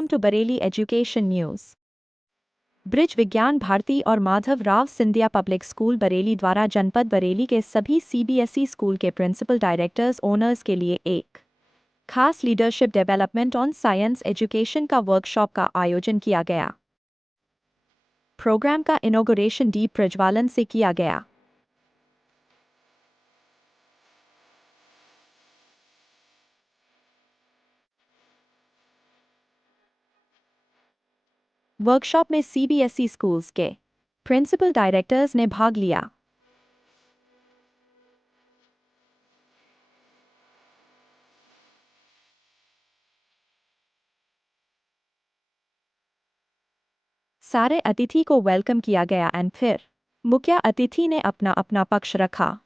Welcome to Bareilly education news. Brij Vigyan Bharati और Madhav Rao Scindia public school Bareilly द्वारा जनपद बरेली के सभी सीबीएसई स्कूल के प्रिंसिपल डायरेक्टर्स ओनर्स के लिए एक खास leadership development on science education का वर्कशॉप का आयोजन किया गया। प्रोग्राम का इनॉग्रेशन डी प्रज्वालन से किया गया। वर्कशॉप में सीबीएसई स्कूल्स के प्रिंसिपल डायरेक्टर्स ने भाग लिया। सारे अतिथि को वेलकम किया गया एंड फिर मुख्य अतिथि ने अपना अपना पक्ष रखा।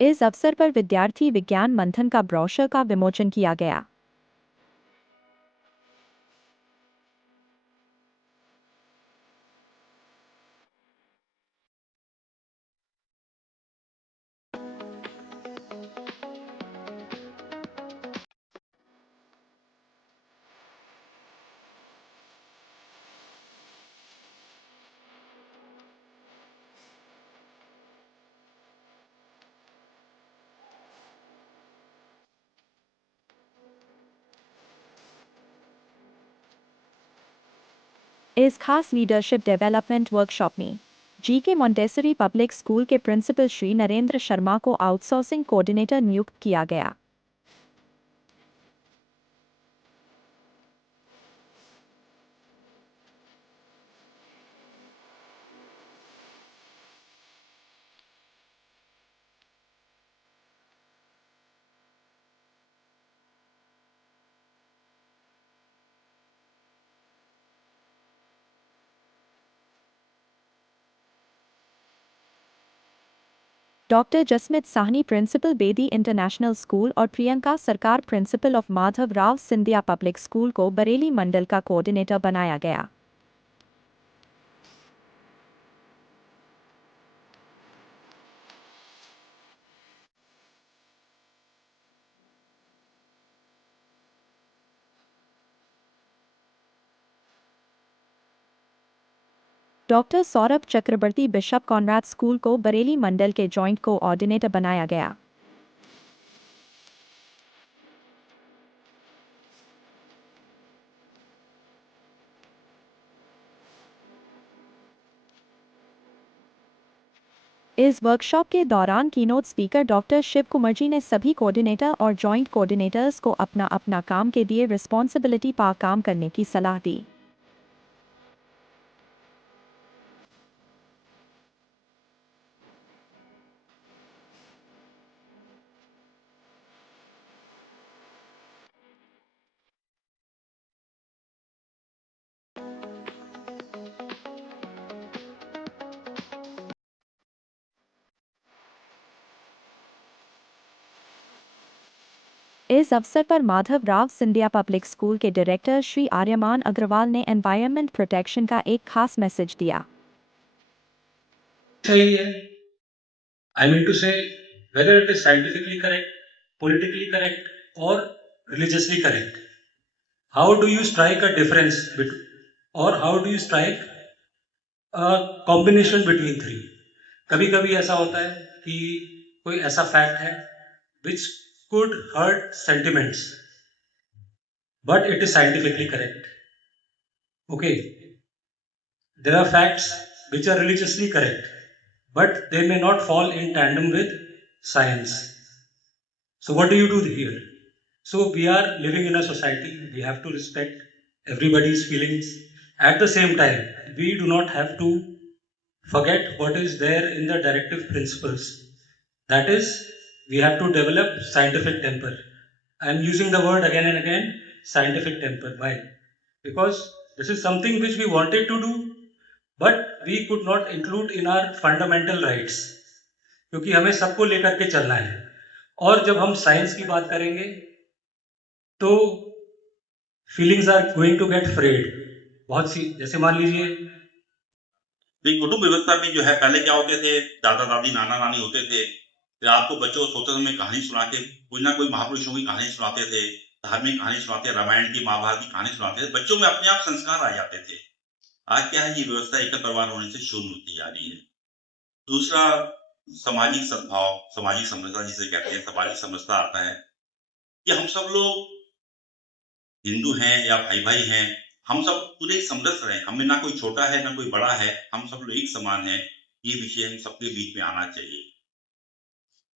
इस अवसर पर विद्यार्थी विज्ञान मंथन का ब्रोशर का विमोचन किया गया। इस खास लीडरशिप डेवलपमेंट वर्कशॉप में जीके मॉन्टेसरी पब्लिक स्कूल के प्रिंसिपल श्री नरेंद्र शर्मा को आउटसोर्सिंग कोऑर्डिनेटर नियुक्त किया गया। Doctor Jasmit Sahni principal Bedi international school और Priyanka Sarkar principal of Madhav Rao Scindia public school को बरेली मंडल का कोऑर्डिनेटर बनाया गया। Doctor Saurabh Chakraborty bishop Conrad school को बरेली मंडल के जॉइंट कोऑर्डिनेटर बनाया गया। इस वर्कशॉप के दौरान keynote speaker doctor Shiv Kumar ji ने सभी कोऑर्डिनेटर और जॉइंट कोऑर्डिनेटर्स को अपना अपना काम के दिए रिस्पॉन्सिबिलिटी पा काम करने की सलाह दी। इस अवसर पर माधव राव सिंधिया पब्लिक स्कूल के डायरेक्टर श्री आर्यमान अग्रवाल ने एनवायरनमेंट प्रोटेक्शन का एक खास मैसेज दिया। सही है। I mean to say, whether it is scientifically correct, politically correct, or religiously correct, how do you strike a difference or how do you strike a combination between three? कभी कभी ऐसा होता है कि कोई ऐसा फैक्ट है which could hurt sentiments, but it is scientifically correct. Okay, there are facts which are religiously correct, but they may not fall in tandem with science. So, what do you do here? So, we are living in a society, we have to respect everybody's feelings. At the same time, we do not have to forget what is there in the directive principles. That is, we have to develop scientific temper. I am using the word again and again, scientific temper. Why? Because this is something which we wanted to do, but we could not include in our fundamental rights, क्योंकि हमें सबको लेकर के चलना है। और जब हम साइंस की बात करेंगे तो feelings are going to get fried. बहुत सी, जैसे मान लीजिए कुटुंब व्यवस्था में जो है पहले क्या होते थे, दादा दादी नाना नानी होते थे, रात को बच्चों को सोते समय कहानी सुना के कोई ना कोई महापुरुषों की कहानी सुनाते थे, धार्मिक कहानी सुनाते, रामायण की महाभारत की कहानी सुनाते थे, बच्चों में अपने आप संस्कार आ जाते थे। आज क्या है, ये व्यवस्था एकल परिवार होने से शून्य होती जा रही है। दूसरा, सामाजिक सद्भाव, सामाजिक समरसता जिसे कहते हैं, सामाजिक समरसता आता है कि हम सब लोग हिंदू हैं या भाई भाई हैं, हम सब पूरे समरस रहे, हमें ना कोई छोटा है ना कोई बड़ा है, हम सब लोग एक समान है, ये विषय हम सबके बीच में आना चाहिए।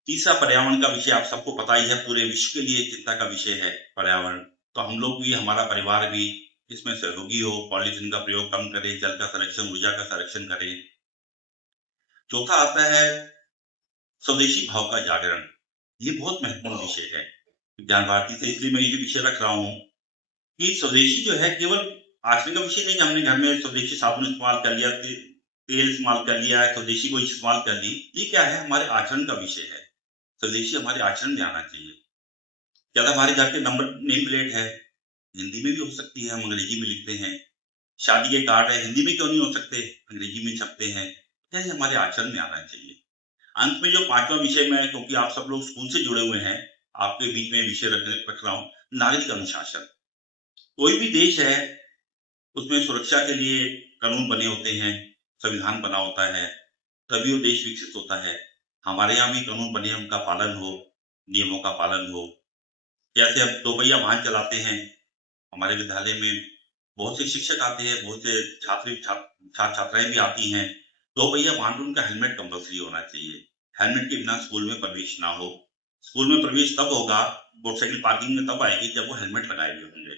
तीसरा, पर्यावरण का विषय आप सबको पता ही है, पूरे विश्व के लिए चिंता का विषय है पर्यावरण। तो हम लोग भी, हमारा परिवार भी इसमें सहयोगी हो, पॉलीथीन का प्रयोग कम करें, जल का संरक्षण, ऊर्जा का संरक्षण करें। चौथा आता है स्वदेशी भाव का जागरण। ये बहुत महत्वपूर्ण विषय है ज्ञान भारती से, इसलिए मैं ये विषय रख रहा हूँ कि स्वदेशी जो है केवल आचरण का विषय नहीं कि हमने घर में स्वदेशी साबुन इस्तेमाल कर लिया, तेल इस्तेमाल कर लिया, स्वदेशी को इस्तेमाल कर ली। ये क्या है, हमारे आचरण का विषय है। स्वदेशी हमारे आचरण में आना चाहिए। क्या हमारे घर के नंबर नेम प्लेट है, हिंदी में भी हो सकती है, हम अंग्रेजी में लिखते हैं। शादी के कार्ड है, हिंदी में क्यों नहीं हो सकते, अंग्रेजी में छपते हैं। क्या ये हमारे आचरण में आना चाहिए। अंत में जो पांचवा विषय में, क्योंकि आप सब लोग स्कूल से जुड़े हुए हैं, आपके बीच में विषय रख रहा हूँ, नागरिक अनुशासन। कोई भी देश है, उसमें सुरक्षा के लिए कानून बने होते हैं, संविधान बना होता है, तभी वो देश विकसित होता है। हमारे यहाँ भी कानून बने, उनका पालन हो, नियमों का पालन हो। जैसे हम दोपहिया वाहन चलाते हैं, हमारे विद्यालय में बहुत से शिक्षक आते हैं, बहुत से छात्राएं भी आती हैं। दोपहिया वाहन में उनका हेलमेट कंपल्सरी होना चाहिए। हेलमेट के बिना स्कूल में प्रवेश ना हो। स्कूल में प्रवेश तब होगा, मोटरसाइकिल पार्किंग में तब आएगी जब वो हेलमेट लगाए हुए होंगे।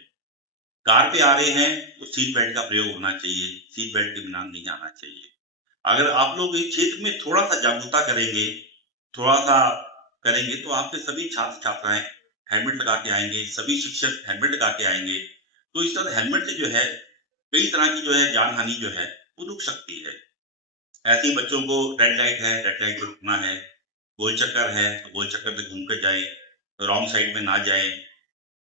कार पे आ रहे हैं तो सीट बेल्ट का प्रयोग होना चाहिए, सीट बेल्ट के बिना नहीं आना चाहिए। अगर आप लोग इस क्षेत्र में थोड़ा सा जागरूकता करेंगे, थोड़ा सा करेंगे, तो आपके सभी छात्र छात्राएं हेलमेट लगा के आएंगे, सभी शिक्षक हेलमेट लगा के आएंगे। तो इस तरह हेलमेट से जो है कई तरह की जो है जान हानि जो है वो रुक सकती है। ऐसे ही बच्चों को रेड लाइट है, रेड लाइट पे रुकना है, गोल चक्कर है तो गोल चक्कर पे घूम कर जाए, रॉन्ग साइड में ना जाए,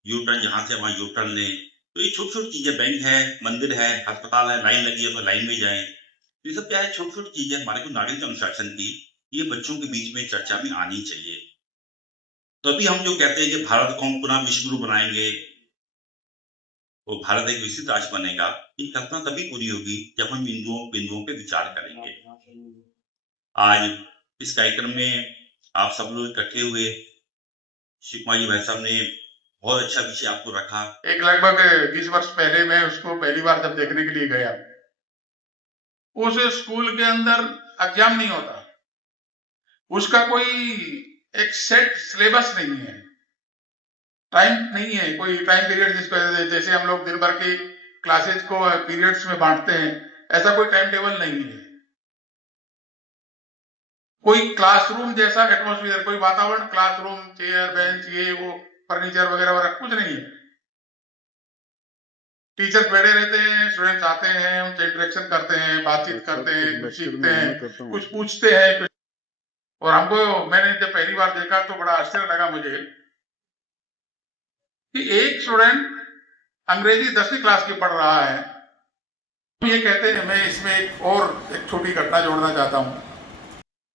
यू टर्न जहां से वहां यू टर्न लें। तो ये छोटी छोटी चीजें, बैंक है, मंदिर है, अस्पताल है, लाइन लगी है तो लाइन में जाए। ये सब क्या है, छोटी छोटी चीजें हमारे को नागरिक अनुशासन की, ये बच्चों के बीच में चर्चा में आनी चाहिए। तभी हम जो कहते हैं कि भारत को हम पुनः विश्व गुरु बनाएंगे, वो भारत एक विकसित राष्ट्र बनेगा, ये कल्पना तभी पूरी होगी जब हम बिंदुओं बिंदुओं पे विचार करेंगे। आज इस कार्यक्रम में आप सब लोग इकट्ठे हुए, शिवकुमार जी भाई साहब ने बहुत अच्छा विषय आपको रखा। एक लगभग 20 वर्ष पहले मैं उसको पहली बार जब देखने के लिए गया, उस स्कूल के अंदर एग्जाम नहीं होता, उसका कोई एक सेट सिलेबस नहीं है, टाइम नहीं है, कोई टाइम पीरियड जिसको जैसे हम लोग दिन भर की क्लासेज को पीरियड्स में बांटते हैं, ऐसा कोई टाइम टेबल नहीं है। कोई क्लासरूम जैसा एटमोस्फियर, कोई वातावरण, क्लासरूम, चेयर, बेंच, ये वो फर्नीचर वगैरह वगैरह कुछ नहीं है। टीचर बैठे रहते हैं, स्टूडेंट्स आते हैं, उनसे इंटरेक्शन करते हैं, बातचीत करते हैं, कुछ सीखते हैं, कुछ पूछते हैं, कुछ। और हमको, मैंने जब पहली बार देखा तो बड़ा आश्चर्य लगा मुझे कि एक स्टूडेंट अंग्रेजी 10वीं क्लास की पढ़ रहा है। ये कहते हैं, मैं इसमें एक छोटी घटना जोड़ना चाहता हूँ।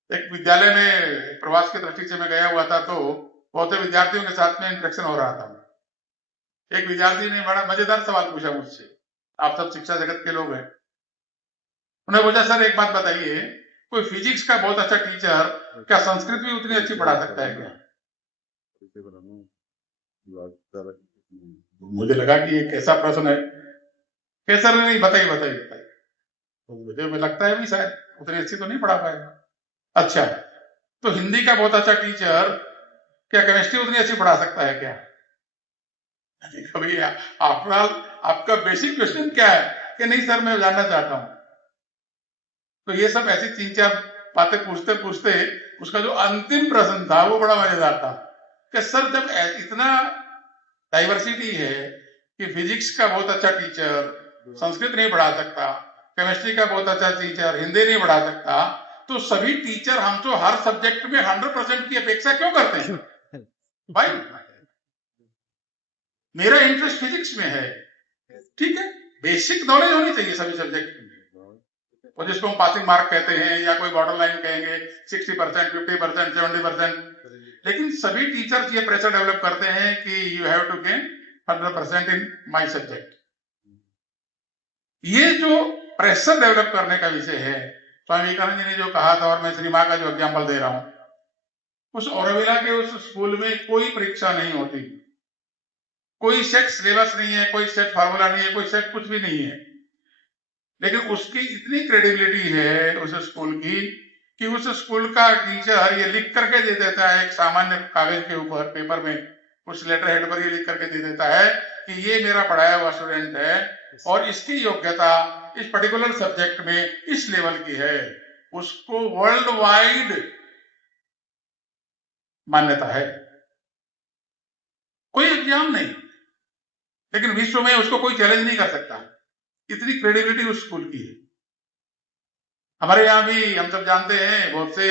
एक विद्यालय में प्रवास की दृष्टि से मैं गया हुआ था, तो बहुत से विद्यार्थियों के साथ में इंटरेक्शन हो रहा था। एक विद्यार्थी ने बड़ा मजेदार सवाल पूछा मुझसे, आप सब शिक्षा जगत के लोग हैं। उन्हें पूछा, सर एक बात बताइए, कोई फिजिक्स का बहुत अच्छा टीचर क्या संस्कृत भी उतनी अच्छी पढ़ा सकता है क्या? मुझे लगा कि ये कैसा प्रश्न है। कि सर नहीं बताइए। तो मुझे लगता है भी शायद उतनी अच्छी तो नहीं पढ़ा पाएगा। अच्छा, तो हिंदी का बहुत अच्छा टीचर क्या केमिस्ट्री उतनी अच्छी पढ़ा सकता है क्या? कभी आफ्टर ऑल आपका बेसिक क्वेश्चन क्या है कि नहीं सर मैं जानना चाहता हूं। तो ये सब ऐसी 3-4 बातें पूछते पूछते उसका जो अंतिम प्रश्न था वो बड़ा मजेदार था कि सर जब इतना डाइवर्सिटी है कि फिजिक्स का बहुत अच्छा टीचर संस्कृत नहीं पढ़ा सकता, केमिस्ट्री का बहुत अच्छा टीचर हिंदी नहीं पढ़ा सकता, तो सभी टीचर हमसे हर सब्जेक्ट में 100% की अपेक्षा क्यों करते हैं भाई? मेरा इंटरेस्ट फिजिक्स में है, ठीक है, बेसिक नॉलेज होनी चाहिए सभी सब्जेक्ट में, और जिसको हम पासिंग मार्क कहते हैं या कोई बॉर्डर लाइन कहेंगे 60%, 50%, 70%, लेकिन सभी टीचर्स ये प्रेशर डेवलप करते हैं कि you have to gain 100% in my subject. ये जो प्रेशर डेवलप करने का विषय है, स्वामी विवेकानंद जी ने जो कहा था, और मैं श्री मां का जो एग्जाम्पल दे रहा हूं, उस औरविला के उस स्कूल में कोई परीक्षा नहीं होती, कोई सेट सिलेबस नहीं है, कोई सेट फार्मूला नहीं है, कोई सेट कुछ भी नहीं है, लेकिन उसकी इतनी क्रेडिबिलिटी है उस स्कूल की कि उस स्कूल का टीचर ये लिख करके दे देता है एक सामान्य कागज के ऊपर, पेपर में, उस लेटर हेड पर ये लिख करके दे देता है कि ये मेरा पढ़ाया हुआ स्टूडेंट है और इसकी योग्यता इस पर्टिकुलर सब्जेक्ट में इस लेवल की है, उसको वर्ल्ड वाइड मान्यता है। कोई एग्जाम नहीं, लेकिन विश्व में उसको कोई चैलेंज नहीं कर सकता, इतनी क्रेडिबिलिटी उस स्कूल की है। हमारे यहाँ भी हम सब जानते हैं बहुत से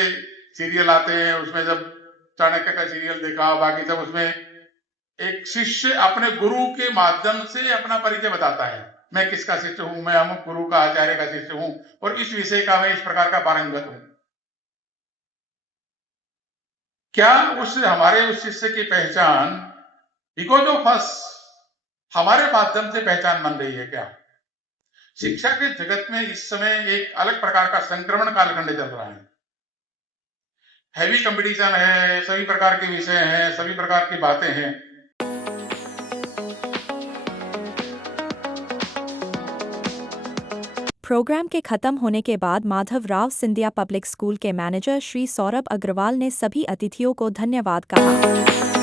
सीरियल आते हैं, उसमें जब चाणक्य का सीरियल देखा, बाकी सब, उसमें एक शिष्य अपने गुरु के माध्यम से अपना परिचय बताता है, मैं किसका शिष्य हूं, मैं अमुक गुरु का, आचार्य का शिष्य हूं और इस विषय का मैं इस प्रकार का पारंगत हूं। क्या हमारे उस शिष्य की पहचान बिकॉज ऑफ अस, हमारे माध्यम से पहचान बन रही है क्या? शिक्षा के जगत में इस समय एक अलग प्रकार का संक्रमण कालखंड चल रहा है, हैवी कंपटीशन है, सभी प्रकार के विषय हैं, सभी प्रकार की बातें हैं। प्रोग्राम के खत्म होने के बाद माधव राव सिंधिया पब्लिक स्कूल के मैनेजर श्री सौरभ अग्रवाल ने सभी अतिथियों को धन्यवाद कहा।